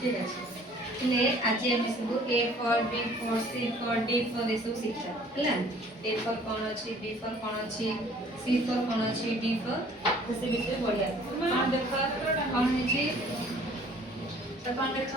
ঠিক আছে ହେଲେ ଆଜି ଆମେ ସବୁ A for B for C for D for ଏସବୁ ଶିଖିବା ହେଲା A for କ'ଣ ଅଛି B for କ'ଣ ଅଛି C for କ'ଣ ଅଛି D for ସେ ବିଷୟରେ ପଢ଼ିବା କ'ଣ ଦେଖ କ'ଣ ହେଇଛି ତ କ'ଣ ଦେଖ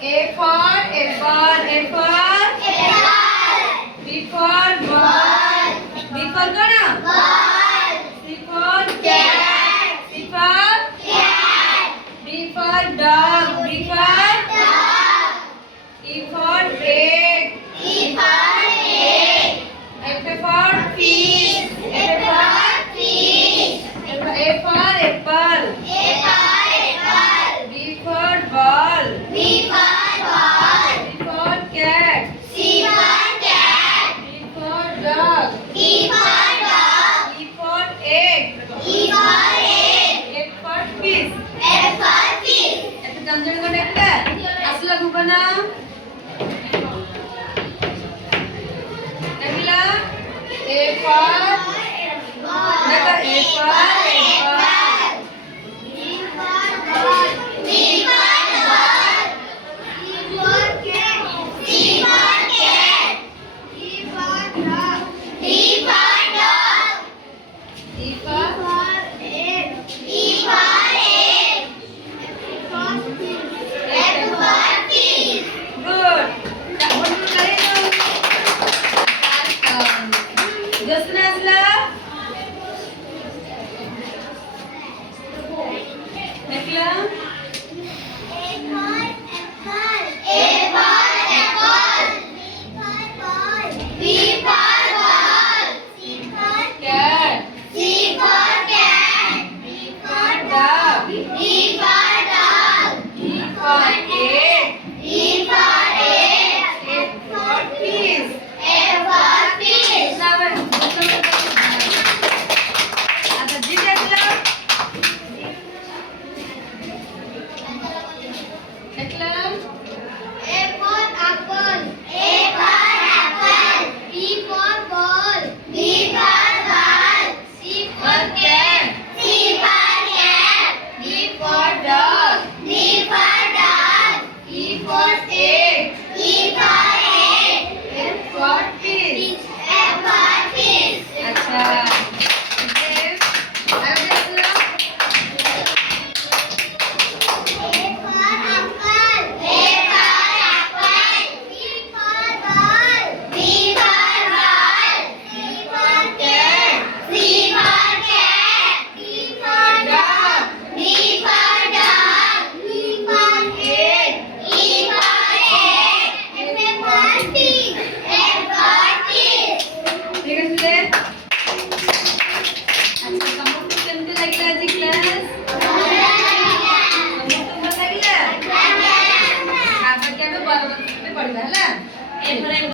A for apple A for B for ball B for gonna ball C for cat C for cat D for dog D for dog E for egg E for egg F for fish F for fish A for apple A for apple B for ball B for